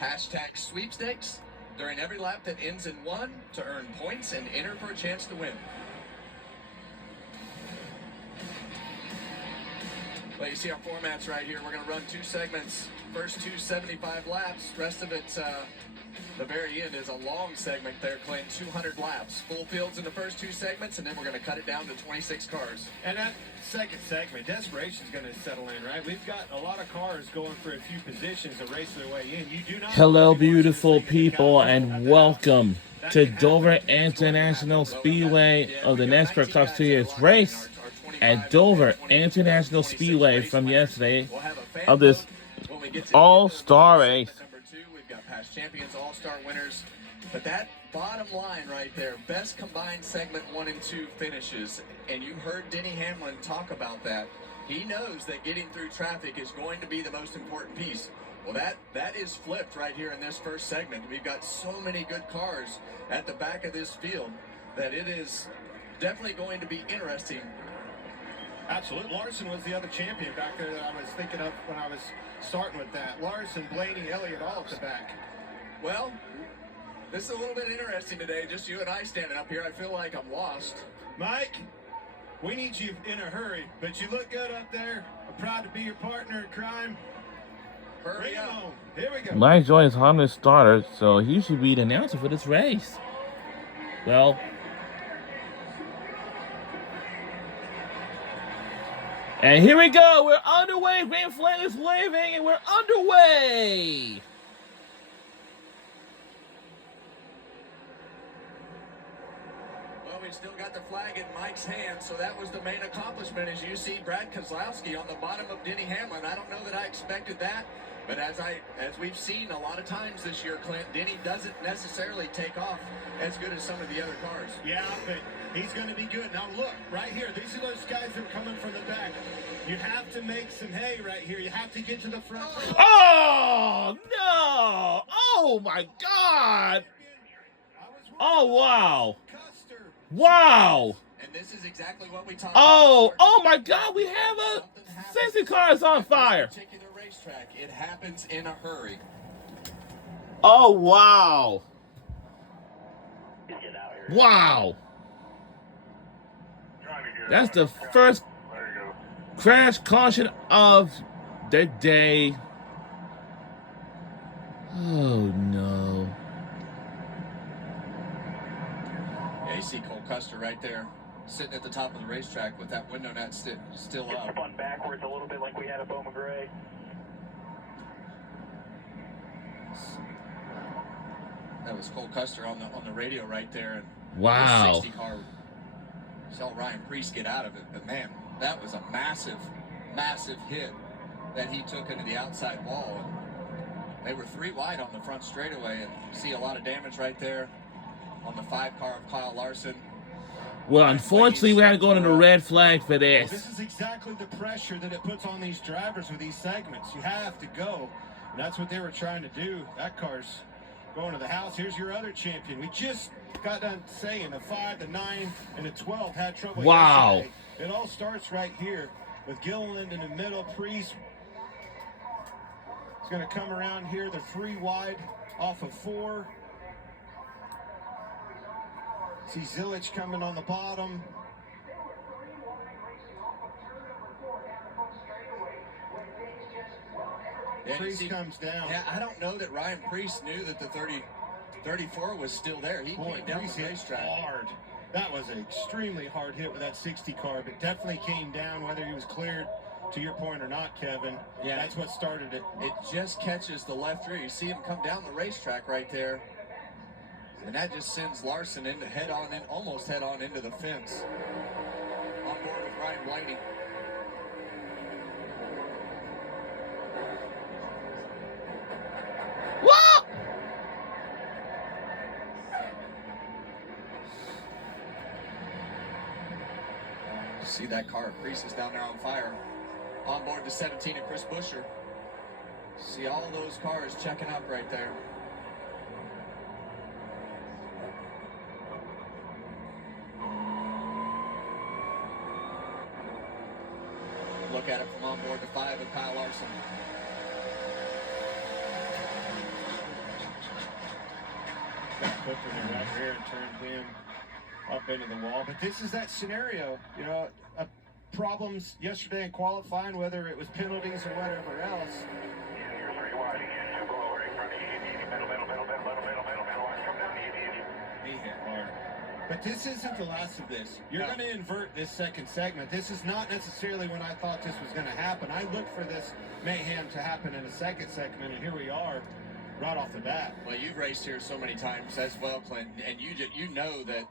Hashtag sweepstakes during every lap that ends in 1 to earn points and enter for a chance to win. Well, you see our formats right here. We're going to run 2 segments. First 2 75 laps. Rest of it, the very end is a long segment there, Clint. 200 laps. Full fields in the first 2 segments, and then we're going to cut it down to 26 cars. And that second segment, desperation's going to settle in, right? We've got a lot of cars going for a few positions to race their way in. You do not. Hello, beautiful people, and welcome to Dover International Speedway of the NASCAR Cup Series race at Dover International Speedway from yesterday of this all-star race. Number 2, we've got past champions, all-star winners. But that bottom line right there, best combined segment 1 and 2 finishes. And you heard Denny Hamlin talk about that. He knows that getting through traffic is going to be the most important piece. Well, that is flipped right here in this first segment. We've got so many good cars at the back of this field that it is definitely going to be interesting. Absolutely. Larson was the other champion back there that I was thinking of when I was starting with that. Larson, Blaney, Elliott, all at the back. Well, this is a little bit interesting today. Just you and I standing up here. I feel like I'm lost. Mike, we need you in a hurry, but you look good up there. I'm proud to be your partner in crime. Hurry up. Home. Here we go. Mike Joy is harmless starter, so he should be the announcer for this race. Well, and here we go. We're underway. Green flag is waving, and we're underway. Well, we still got the flag in Mike's hand, so that was the main accomplishment. As you see, Brad Keselowski on the bottom of Denny Hamlin. I don't know that I expected that, but as we've seen a lot of times this year, Clint, Denny doesn't necessarily take off as good as some of the other cars. Yeah, but he's going to be good. Now look, right here. These are those guys that are coming from the back. You have to make some hay right here. You have to get to the front. Oh, no. Oh, my God. Oh, wow. Wow. And this is exactly what we talked Oh, about. oh, my God. We have a 60 cars on fire. This particular racetrack, it happens in a hurry. Oh, wow. Wow. That's the first crash caution of the day. Oh, no. Yeah, you see Cole Custer right there, sitting at the top of the racetrack with that window net still up. Spun backwards a little bit like we had at Bowman Gray. That was Cole Custer on the radio right there. And Wow. the 60 car saw Ryan Preece get out of it, but man, that was a massive, massive hit that he took into the outside wall. And they were 3 wide on the front straightaway, and you see a lot of damage right there on the 5 car of Kyle Larson. Well, unfortunately, we had to go to the red flag for Well, this. this is exactly the pressure that it puts on these drivers with these segments. You have to go, and that's what they were trying to do. That car's going to the house. Here's your other champion. We just got done saying the 5, the 9, and the 12 had trouble. Wow. Yesterday. It all starts right here with Gilliland in the middle. Priest is going to come around here. They're 3 wide off of 4. See Zilich coming on the bottom. Yeah, Priest comes down. Yeah, I don't know that Ryan Preece knew that the 34 was still there. He Boy, came down Priest the hit racetrack. hard. That was an extremely hard hit with that 60 car, but definitely came down, whether he was cleared, to your point or not, Kevin. Yeah. That's what started it. It just catches the left rear. You see him come down the racetrack right there. And that just sends Larson almost head on into the fence. On board with Ryan Blaney. What? See that car, Priest is down there on fire. On board the 17 of Chris Buescher. See all those cars checking up right there. Look at it from on board the 5 of Kyle Larson. clipping it right here and turned him up into the wall. But this is that scenario, you know, problems yesterday in qualifying, whether it was penalties or whatever else. You're 3 wide, again, 2 below, right in front of you, middle, come down, He hit hard. But this isn't the last of this. You're going to invert this second segment. This is not necessarily when I thought this was going to happen. I looked for this mayhem to happen in a second segment, and here we are right off the bat. Well, you've raced here so many times as well, Clint, and you know that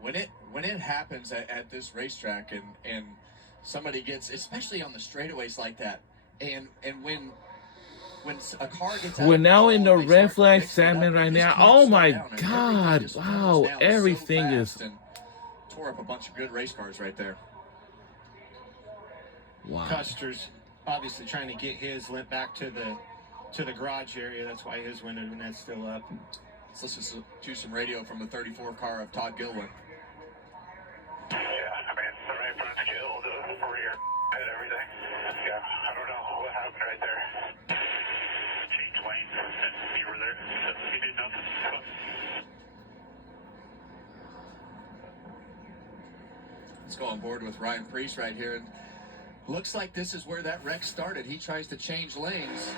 when it happens at this racetrack and somebody gets, especially on the straightaways like that, and when a car gets out, We're now in the red flag mixing it up, segment right it just now. can't Oh slow my down, and God! everything just Wow, slows down so everything is. fast and tore up a bunch of good race cars right there. Wow. Custer's obviously trying to get his limp back to the garage area. That's why his window net's still up. Let's listen to some radio from the 34 car of Todd Gilliland. Yeah, I mean, the right front's killed, the rear and everything. Yeah, I don't know what happened right there. Change lanes, and you were there, so he did nothing. Let's go on board with Ryan Preece right here. And looks like this is where that wreck started. He tries to change lanes.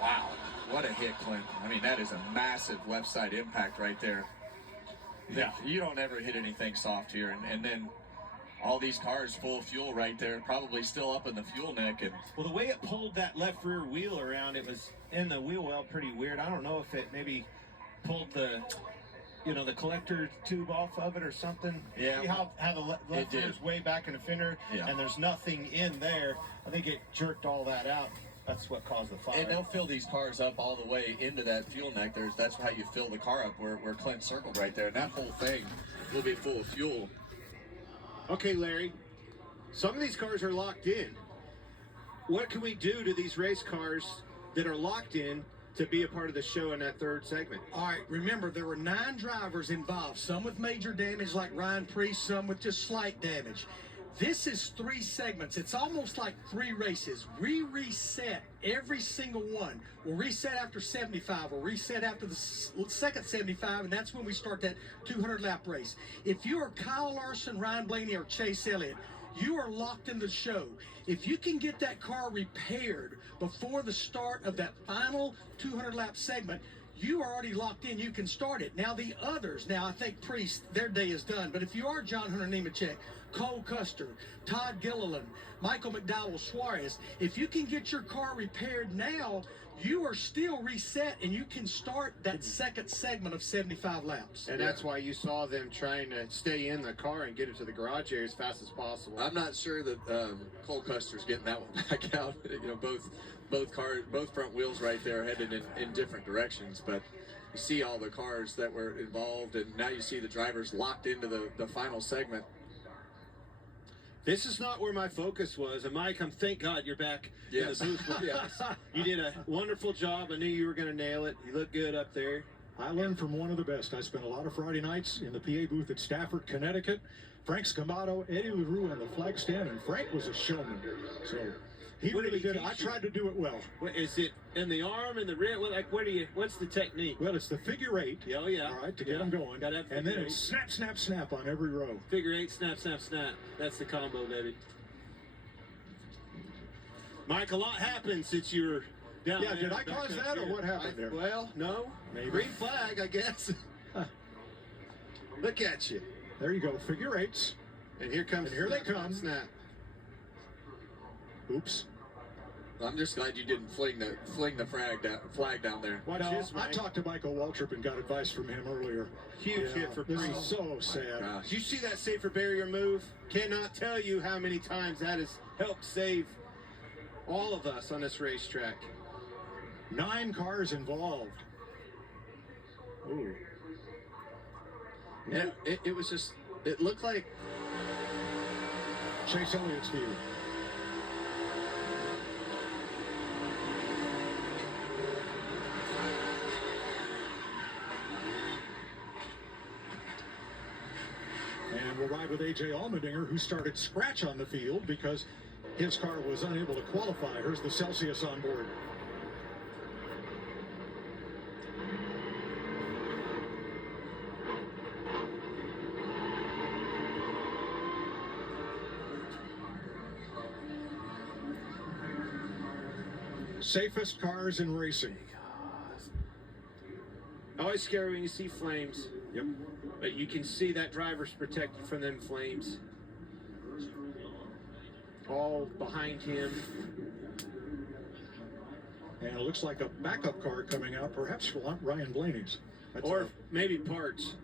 Wow, what a hit, Clint. I mean, that is a massive left side impact right there. Yeah. You don't ever hit anything soft here. And then all these cars full of fuel right there, probably still up in the fuel neck. And Well, the way it pulled that left rear wheel around, it was in the wheel well pretty weird. I don't know if it maybe pulled the collector tube off of it or something. Yeah. See how the left did. rear's way back in the fender, Yeah. and there's nothing in there. I think it jerked all that out. That's what caused the fire. And they'll fill these cars up all the way into that fuel neck. That's how you fill the car up where Clint circled right there. And that whole thing will be full of fuel. Okay, Larry, some of these cars are locked in. What can we do to these race cars that are locked in to be a part of the show in that third segment? All right, remember, there were 9 drivers involved, some with major damage like Ryan Preece, some with just slight damage. This is 3 segments. It's almost like 3 races. We reset every single one. We'll reset after 75. We'll reset after the second 75, and that's when we start that 200-lap race. If you are Kyle Larson, Ryan Blaney, or Chase Elliott, you are locked in the show. If you can get that car repaired before the start of that final 200-lap segment, you are already locked in. You can start it. Now the others, I think Priest, their day is done. But if you are John Hunter Nemechek, Cole Custer, Todd Gilliland, Michael McDowell Suarez, if you can get your car repaired now, you are still reset and you can start that second segment of 75 laps. And that's why you saw them trying to stay in the car and get it to the garage area as fast as possible. I'm not sure that Cole Custer's getting that one back out. You know, both front wheels right there headed in different directions. But you see all the cars that were involved, and now you see the drivers locked into the final segment. This is not where my focus was. And Mike, thank God you're back in the booth with us. You did a wonderful job. I knew you were going to nail it. You look good up there. I learned from one of the best. I spent a lot of Friday nights in the PA booth at Stafford, Connecticut. Frank Scamato, Eddie LaRue on the flag stand, and Frank was a showman. So he What did really he did. teach I you? tried to do it well. What, is it in the arm and the rear? What's the technique? Well, it's the figure 8. Oh, yeah. All right, to get them going. Got that And then figure it's snap, snap, snap on every row. Figure 8, snap, snap, snap. That's the combo, baby. Mike, a lot happened since you were down Yeah, there. did I cause that, or what happened there? Well, no. Maybe. Green flag, I guess. Look at you. There you go, figure 8s. And here comes. And here they snap, come. Snap. Oops. I'm just glad you didn't fling the flag down there. Watch No, this, I Mike. talked to Michael Waltrip and got advice from him earlier. Huge hit for This Priest. is so sad. Gosh. Did you see that safer barrier move? Cannot tell you how many times that has helped save all of us on this racetrack. 9 cars involved. Ooh. Yeah, it was just, it looked like Chase Elliott's field. And we'll ride with A.J. Allmendinger, who started scratch on the field because His car was unable to qualify. Here's the Celsius on board. Safest cars in racing. Always scary when you see flames. Yep. But you can see that driver's protected from them flames. All behind him. And it looks like a backup car coming out, perhaps for Ryan Blaney's. Or maybe parts.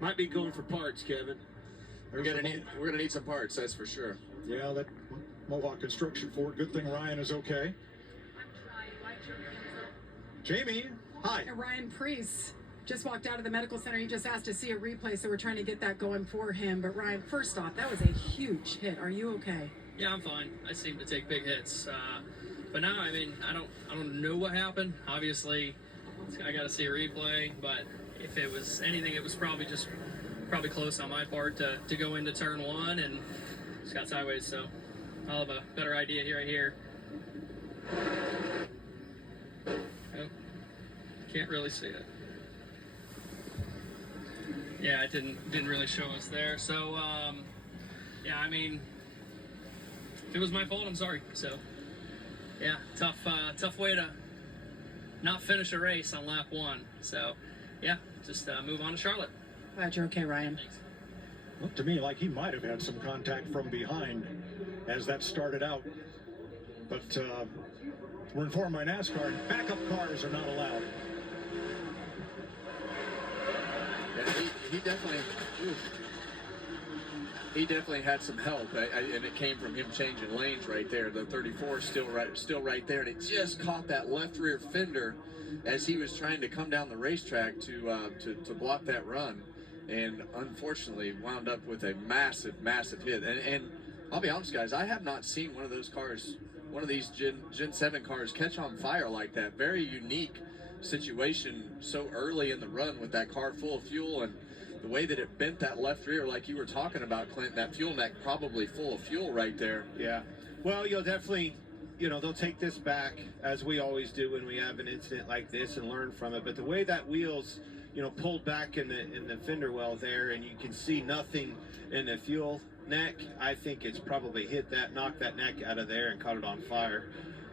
Might be going for parts, Kevin. We're gonna need some parts, that's for sure. Yeah, that Mohawk Construction Ford. Good thing Ryan is okay. Jamie, hi. Ryan Priest just walked out of the medical center. He just asked to see a replay, so we're trying to get that going for him. But Ryan, first off, that was a huge hit. Are you okay? Yeah, I'm fine. I seem to take big hits, but now, I mean, I don't know what happened. Obviously, I got to see a replay. But if it was anything, it was probably close on my part to go into turn one and just got sideways. So I'll have a better idea right here. Oh, can't really see it. Yeah, it didn't really show us there. So yeah, I mean, if it was my fault, I'm sorry. So yeah, tough way to not finish a race on lap one. So yeah, just move on to Charlotte. Glad you're okay, Ryan. Thanks. Looked to me like he might have had some contact from behind as that started out. But we're informed by NASCAR, backup cars are not allowed. Yeah, he definitely had some help, and it came from him changing lanes right there. The 34 is still right there, and it just caught that left rear fender as he was trying to come down the racetrack to block that run, and unfortunately wound up with a massive hit. And I'll be honest, guys, I have not seen one of those cars, one of these Gen 7 cars, catch on fire like that. Very unique situation so early in the run with that car full of fuel, and the way that it bent that left rear, like you were talking about, Clint, that fuel neck probably full of fuel right there. Yeah. Well, you'll definitely, they'll take this back, as we always do when we have an incident like this, and learn from it. But the way that wheel's, pulled back in the fender well there, and you can see nothing in the fuel neck, I think it's probably knocked that neck out of there and caught it on fire.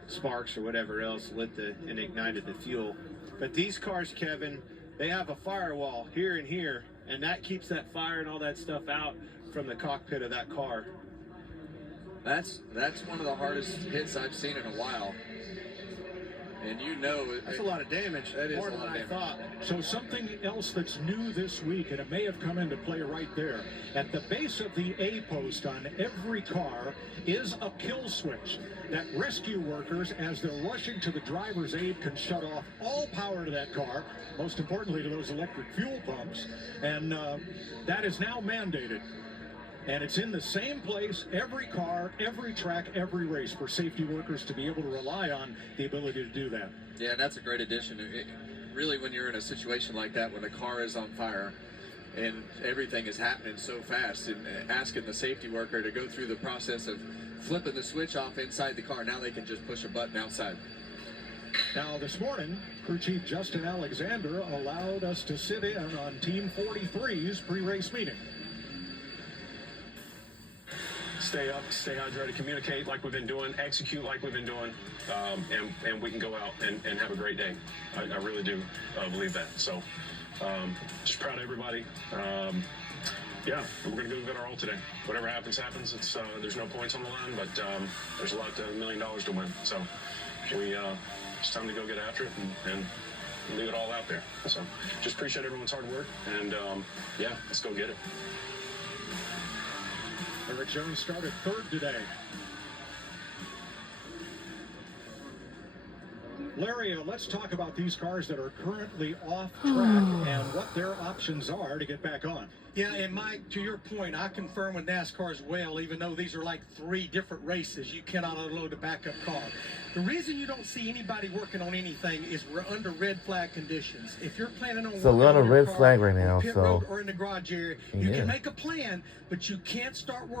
Sparks or whatever else and ignited the fuel. But these cars, Kevin, they have a firewall here and here, and that keeps that fire and all that stuff out from the cockpit of that car. That's one of the hardest hits I've seen in a while. And that's a lot of damage. That is more a lot than of I damage. thought. So something else that's new this week, and it may have come into play right there. At the base of the A post on every car is a kill switch that rescue workers, as they're rushing to the driver's aid, can shut off all power to that car, most importantly to those electric fuel pumps, and that is now mandated. And it's in the same place, every car, every track, every race, for safety workers to be able to rely on the ability to do that. Yeah, that's a great addition. Really, when you're in a situation like that, when the car is on fire and everything is happening so fast, and asking the safety worker to go through the process of flipping the switch off inside the car, now they can just push a button outside. Now, this morning, Crew Chief Justin Alexander allowed us to sit in on Team 43's pre-race meeting. Stay up, stay hydrated, communicate like we've been doing, execute like we've been doing, and we can go out and have a great day. I really do believe that. So just proud of everybody. Yeah, we're going to go get our all today. Whatever happens, happens. It's there's no points on the line, but there's $1 million to win. So it's time to go get after it and leave it all out there. So just appreciate everyone's hard work, and yeah, let's go get it. Eric Jones started third today. Larry, let's talk about these cars that are currently off track and what their options are to get back on. Yeah, and Mike, to your point, I confirm with NASCAR as well, even though these are like 3 different races, you cannot unload a backup car. The reason you don't see anybody working on anything is we're under red flag conditions. If you're planning on It's a lot of red flag right now, pit so road or in the garage area, you yeah. can make a plan, but you can't start working